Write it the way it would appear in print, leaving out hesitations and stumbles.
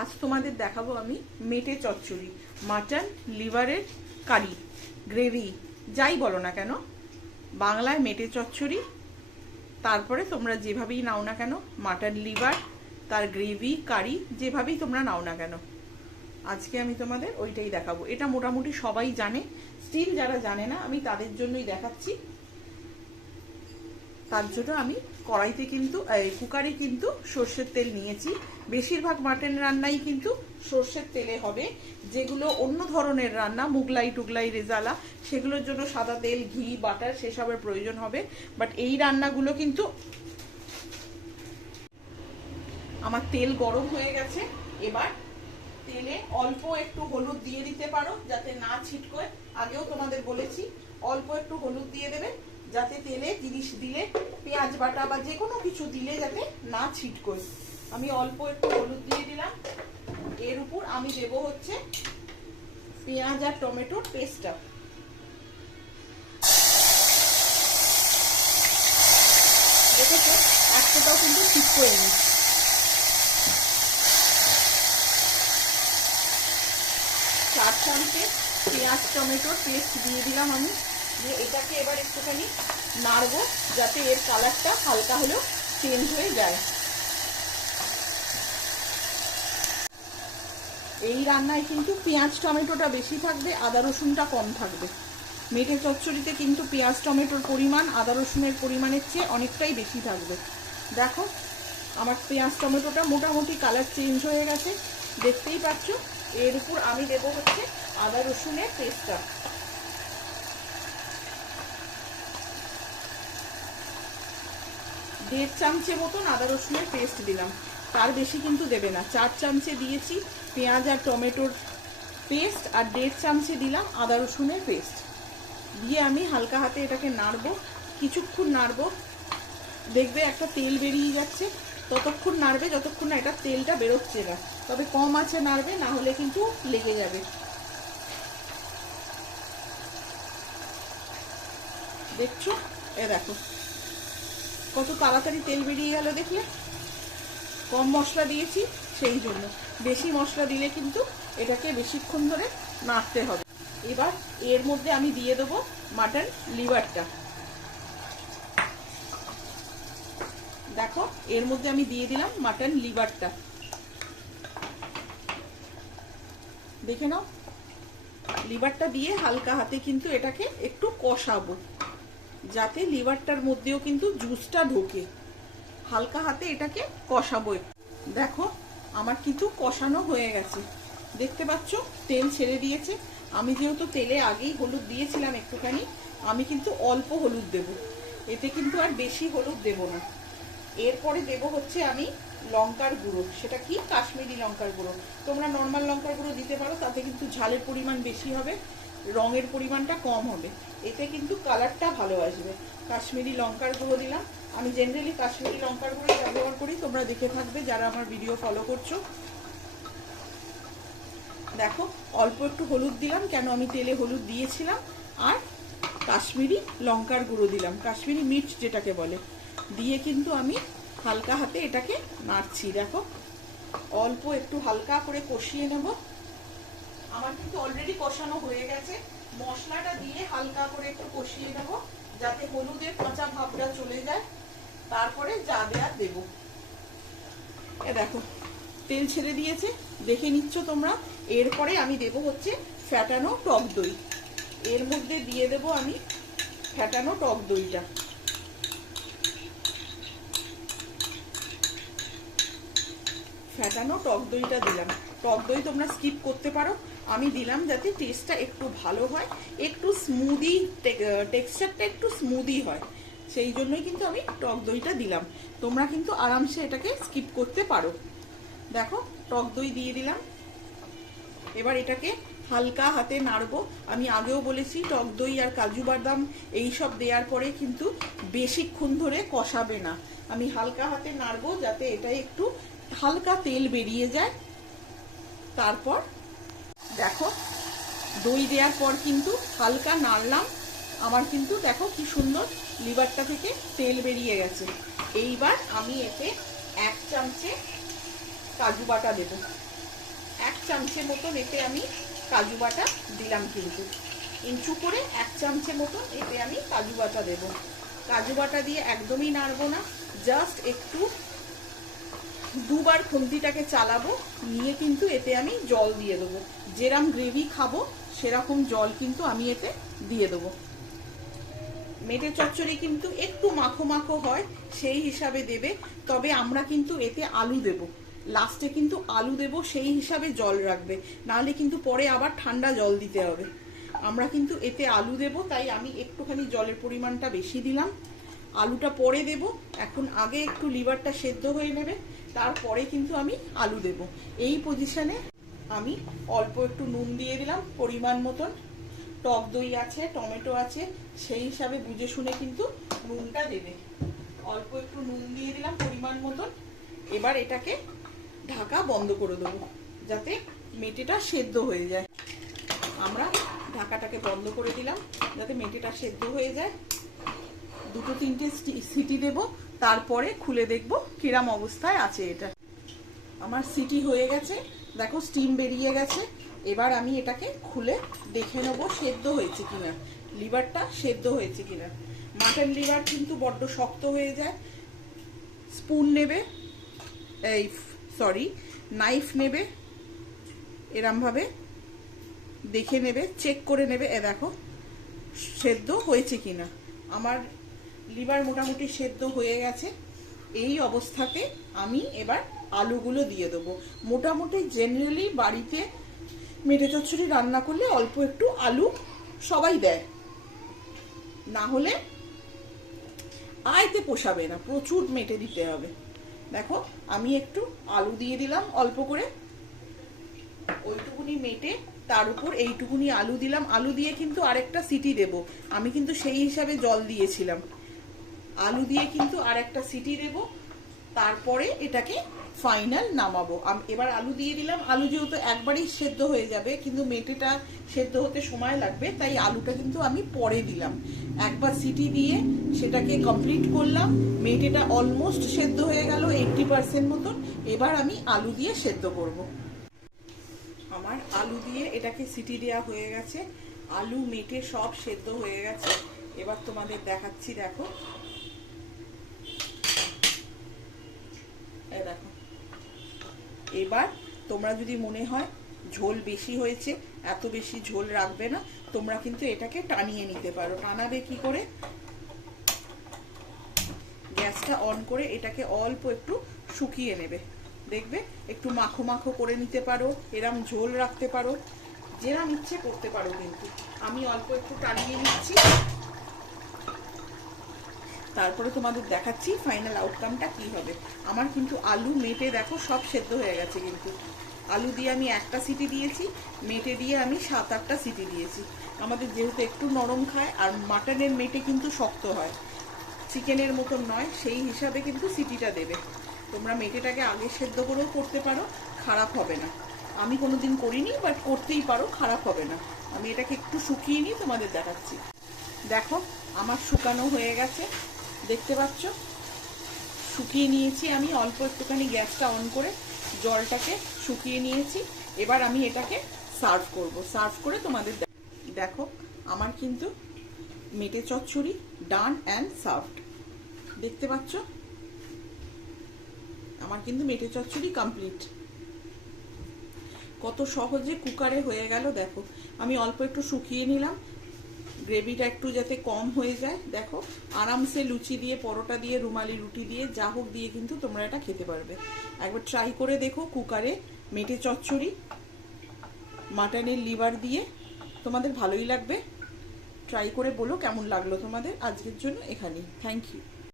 আজ তোমাদের দেখাবো আমি মেটে চচ্চড়ি, মাটন লিভারের কারি, গ্রেভি, যাই বলো না কেন, বাংলায় মেটে চচ্চড়ি। তারপরে তোমরা যেভাবেই নাও না কেন, মাটন লিভার, তার গ্রেভি, কারি, যেভাবেই তোমরা নাও না কেন, আজকে আমি তোমাদের ওইটাই দেখাবো। এটা মোটামুটি সবাই জানে, স্টিল যারা জানে না আমি তাদের জন্যই দেখাচ্ছি। তার জন্য আমি কড়াইতে কিন্তু কুকারে কিন্তু সর্ষের তেল নিয়েছি। বেশিরভাগ মাটন রান্নাই কিন্তু সর্ষের তেলে হবে। যেগুলো অন্য ধরনের রান্না, মুগলাই টুগলাই রেজালা, সেগুলোর জন্য সাদা তেল, ঘি, বাটার সেসবের প্রয়োজন হবে। বাট এই রান্নাগুলো কিন্তু আমার তেল গরম হয়ে গেছে। এবার তেলে অল্প একটু হলুদ দিয়ে দিতে পারো যাতে না ছিটকোয়। আগেও তোমাদের বলেছি অল্প একটু হলুদ দিয়ে দেবে যাতে তেলে জিনিস দিলে, পেঁয়াজ বাটা বা যে কোনো কিছু দিলে যাতে না ছিটকোয়। আমি অল্প একটু হলুদ দিয়ে দিলাম। এর উপর আমি দেব হচ্ছে পেঁয়াজ আর টমেটোর পেস্টটা। দেখেছো একটাও কিন্তু ছিটকোয় নি। চার চামচে পেঁয়াজ টমেটোর পেস্ট দিয়ে দিলাম আমি। দিয়ে এটাকে এবার একটুখানি নাড়বো যাতে এর কালারটা হালকা হলেও চেঞ্জ হয়ে যায়। এই রান্নায় কিন্তু পেঁয়াজ টমেটোটা বেশি থাকবে, আদা রসুনটা কম থাকবে। মেটে চচ্চড়িতে কিন্তু পেঁয়াজ টমেটোর পরিমাণ আদা রসুনের পরিমাণের চেয়ে অনেকটাই বেশি থাকবে। দেখো আমার পেঁয়াজ টমেটোটা মোটামুটি কালার চেঞ্জ হয়ে গেছে, দেখতেই পাচ্ছ। এর উপর আমি দেবো হচ্ছে আদা রসুনের পেস্টটা। দেড় চামচে মতন আদা রসুনের পেস্ট দিলাম, তার বেশি কিন্তু দেবে না। 4 চামচে দিয়েছি পেঁয়াজ আর টমেটোর পেস্ট, আর 1.5 চামচে দিলাম আদা রসুনের পেস্ট। দিয়ে আমি হালকা হাতে এটাকে নাড়বো, কিছুক্ষণ নাড়বো। দেখবে একটা তেল বেরিয়ে যাচ্ছে, ততক্ষণ নাড়বে যতক্ষণ না এটা তেলটা বেরোচ্ছে না। তবে কম আছে নাড়বে, না হলে কিন্তু লেগে যাবে। দেখছো, এ দেখো কত তাড়াতাড়ি তেল বেরিয়ে গেল, দেখলে? কম মশলা দিয়েছি সেই জন্য। বেশি মশলা দিলে কিন্তু এটাকে বেশিক্ষণ ধরে নাড়তে হবে। এবার এর মধ্যে আমি দিয়ে দেবো মাটন লিভারটা। দেখো এর মধ্যে আমি দিয়ে দিলাম মাটন লিভারটা। দেখে নাও, লিভারটা দিয়ে হালকা হাতে কিন্তু এটাকে একটু কষাবো যাতে লিভারটার মধ্যেও কিন্তু জুসটা ঢোকে। হালকা হাতে এটাকে কষাবো। দেখো আমার কিন্তু কষানো হয়ে গেছে, দেখতে পাচ্ছ তেল ছেড়ে দিয়েছে। আমি যেহেতু তেলে আগেই হলুদ দিয়েছিলাম একটুখানি, আমি কিন্তু অল্প হলুদ দেব, এতে কিন্তু আর বেশি হলুদ দেব না। এরপরে দেব হচ্ছে আমি লঙ্কার গুঁড়ো। সেটা কি? কাশ্মীরি লঙ্কার গুঁড়ো। তোমরা নর্মাল লঙ্কার গুঁড়ো দিতে পারো, তাতে কিন্তু ঝালের পরিমাণ বেশি হবে, রঙের পরিমাণটা কম হবে, এতে কিন্তু কালারটা ভালো আসবে। কাশ্মীরি লঙ্কার গুঁড়ো দিলাম। আমি জেনারেলি কাশ্মীরি লঙ্কার গুঁড়ো ব্যবহার করি, তোমরা দেখে থাকবে যারা আমার ভিডিও ফলো করছো। দেখো অল্প একটু হলুদ দিলাম, কেন আমি তেলে হলুদ দিয়েছিলাম। আর কাশ্মীরি লঙ্কার গুঁড়ো দিলাম, কাশ্মীরি মির্চ যেটাকে বলে। দিয়ে কিন্তু আমি হালকা হাতে এটাকে নাড়ছি। দেখো অল্প একটু হালকা করে কষিয়ে নেব। আমার কিন্তু অলরেডি কষানো হয়ে গেছে। মশলাটা দিয়ে হালকা করে একটু কষিয়ে নেব যাতে হলুদের কাঁচা ভাবটা চলে যায়। তারপরে যা দেওয়ার দেব। এ দেখো তেল ছেড়ে দিয়েছে, দেখে নিচ্ছ তোমরা। এরপরে আমি দেব হচ্ছে ফ্যাটানো টক দই। এর মধ্যে দিয়ে দেব আমি ফ্যাটানো টক দইটা। ফ্যাটানো টক দইটা দিলাম। টক দই তোমরা স্কিপ করতে পারো, আমি দিলাম যাতে টেস্টটা একটু ভালো হয়, একটু স্মুদি, টেক্সচারটা একটু স্মুদি হয়, সেই জন্যই কিন্তু আমি টক দইটা দিলাম। তোমরা কিন্তু আরামসে এটাকে স্কিপ করতে পারো। দেখো টক দই দিয়ে দিলাম। এবার এটাকে হালকা হাতে নাড়বো। আমি আগেও বলেছি টক দই আর কাজু বাদাম এইসব দেওয়ার পরে কিন্তু বেশিক্ষণ ধরে কষাবে না। আমি হালকা হাতে নাড়বো যাতে এটা একটু হালকা তেল বেরিয়ে যায়। তারপর দেখো দই দেওয়ার পর কিন্তু হালকা নাড়লাম, আমার কিন্তু দেখো কি সুন্দর লিভারটা থেকে তেল বেরিয়ে গেছে। এইবার আমি এতে 1 চামচে কাজু বাটা দেব। 1 চামচে মতন এতে আমি কাজু বাটা দিলাম, কিন্তু ইঞ্চু করে 1 চামচে মতন এতে আমি কাজু বাটা দেব। কাজু বাটা দিয়ে একদমই নাড়বো না, জাস্ট একটু দুবার খুন্তিটাকে চালাবো, নিয়ে কিন্তু এতে আমি জল দিয়ে দেবো। যেরকম গ্রেভি খাবো সেরকম জল কিন্তু আমি এতে দিয়ে দেবো। মেটে চচ্চড়ি কিন্তু একটু মাখো মাখো হয়, সেই হিসাবে দেবে। তবে আমরা কিন্তু এতে আলু দেব, লাস্টে কিন্তু আলু দেব, সেই হিসাবে জল রাখবে, নাহলে কিন্তু পরে আবার ঠান্ডা জল দিতে হবে। আমরা কিন্তু এতে আলু দেব, তাই আমি একটুখানি জলের পরিমাণটা বেশি দিলাম। আলুটা পরে দেব, এখন আগে একটু লিভারটা সেদ্ধ হয়ে নেবে, তারপরে কিন্তু আমি আলু দেব। এই পজিশনে আমি অল্প একটু নুন দিয়ে দিলাম পরিমাণ মতন। টক দই আছে, টমেটো আছে, সেই হিসাবে বুঝে শুনে কিন্তু নুনটা দেবে। অল্প একটু নুন দিয়ে দিলাম পরিমাণ মতন। এবার এটাকে ঢাকা বন্ধ করে দেবো, যাতে মেটেটা সেদ্ধ হয়ে যায়। আমরা ঢাকাটাকে বন্ধ করে দিলাম, যাতে মেটেটা সেদ্ধ হয়ে যায়। 2-3টে সিটি দেব, তারপরে খুলে দেখব কিরম অবস্থায় আছে এটা। আমার সিটি হয়ে গেছে, দেখো স্টিম বেরিয়ে গেছে। এবার আমি এটাকে খুলে দেখে নেব সেদ্ধ হয়েছে কিনা, লিভারটা সেদ্ধ হয়েছে কিনা। মাটন লিভার কিন্তু বড্ড শক্ত হয়ে যায়। স্পুন নেবে, নাইফ নেবে, এরমভাবে দেখে নেবে, চেক করে নেবে, দেখো সেদ্ধ হয়েছে কিনা। আমার লিভার মোটামুটি সেদ্ধ হয়ে গেছে। এই অবস্থাতে আমি এবার আলুগুলো দিয়ে দেবো। মোটামুটি জেনারেলি বাড়িতে মেটে চচ্চড়ি রান্না করলে অল্প একটু আলু সবাই দেয়, না হলে আয়তে পোষাবে না, প্রচুর মেটে দিতে হবে। দেখো আমি একটু আলু দিয়ে দিলাম অল্প করে, ওইটুকুনি মেটে তার উপর এইটুকুনি আলু দিলাম। আলু দিয়ে কিন্তু আরেকটা সিটি দেব, আমি কিন্তু সেই হিসাবে জল দিয়েছিলাম। আলু দিয়ে কিন্তু আরেকটা সিটি দেব, তারপরে এটাকে ফাইনাল নামাবো। এবার আলু দিয়ে দিলাম। আলু যেহেতু একবারই সেদ্ধ হয়ে যাবে, কিন্তু মেটেটা সেদ্ধ হতে সময় লাগবে, তাই আলুটা কিন্তু আমি পরে দিলাম। একবার সিটি দিয়ে সেটাকে কমপ্লিট করলাম। মেটেটা অলমোস্ট সেদ্ধ হয়ে গেল 80% মতন। এবার আমি আলু দিয়ে সেদ্ধ করব। আমার আলু দিয়ে এটাকে সিটি দেওয়া হয়ে গেছে, আলু মেটে সব সেদ্ধ হয়ে গেছে। এবার তোমাদের দেখাচ্ছি, দেখো দেখো। এবার তোমরা যদি মনে হয় ঝোল বেশি হয়েছে, এত বেশি ঝোল রাখবে না, তোমরা কিন্তু এটাকে টানিয়ে নিতে পারো। টানাবে কি করে? গ্যাসটা অন করে এটাকে অল্প একটু শুকিয়ে নেবে, দেখবে একটু মাখো মাখো করে নিতে পারো, এরম ঝোল রাখতে পারো, যেরম ইচ্ছে করতে পারো। কিন্তু আমি অল্প একটু টানিয়ে নিচ্ছি, তারপরে তোমাদের দেখাচ্ছি ফাইনাল আউটকামটা কি হবে। আমার কিন্তু আলু মেটে দেখো সব সেদ্ধ হয়ে গেছে। কিন্তু আলু দিয়ে আমি একটা সিটি দিয়েছি, মেটে দিয়ে আমি 7-8টা সিটি দিয়েছি। আমাদের যেহেতু একটু নরম খায়, আর মাটনের মেটে কিন্তু শক্ত হয়, চিকেনের মতন নয়, সেই হিসাবে কিন্তু সিটিটা দেবে। তোমরা মেটেটাকে আগে সেদ্ধ করেও করতে পারো, খারাপ হবে না। আমি কোনোদিন করিনি, বাট করতেই পারো, খারাপ হবে না। আমি এটাকে একটু শুকিয়ে নিয়ে তোমাদের দেখাচ্ছি। দেখো আমার শুকানো হয়ে গেছে, দেখতে পাচ্ছ শুকিয়ে নিয়েছি আমি। অল্প একটুখানি গ্যাসটা অন করে জলটাকে শুকিয়ে নিয়েছি। এবার আমি এটাকে সার্ভ করব। সার্ভ করে তোমাদের দেখো আমার কিন্তু মেটে চচ্চড়ি ডান অ্যান্ড সার্ভড। দেখতে পাচ্ছ আমার কিন্তু মেটে চচ্চড়ি কমপ্লিট। কত সহজে কুকারে হয়ে গেল দেখো। আমি অল্প একটু শুকিয়ে নিলাম, গ্রেভিটা একটু যাতে কম হয়ে যায়। দেখো আরামসে লুচি দিয়ে, পরোটা দিয়ে, রুমালি রুটি দিয়ে, যা হোক দিয়ে কিন্তু তোমরা এটা খেতে পারবে। একবার ট্রাই করে দেখো কুকারে মেটে চচ্চড়ি মাটনের লিভার দিয়ে, তোমাদের ভালোই লাগবে। ট্রাই করে বলো কেমন লাগলো তোমাদের। আজকের জন্য এখানেই, থ্যাংক ইউ।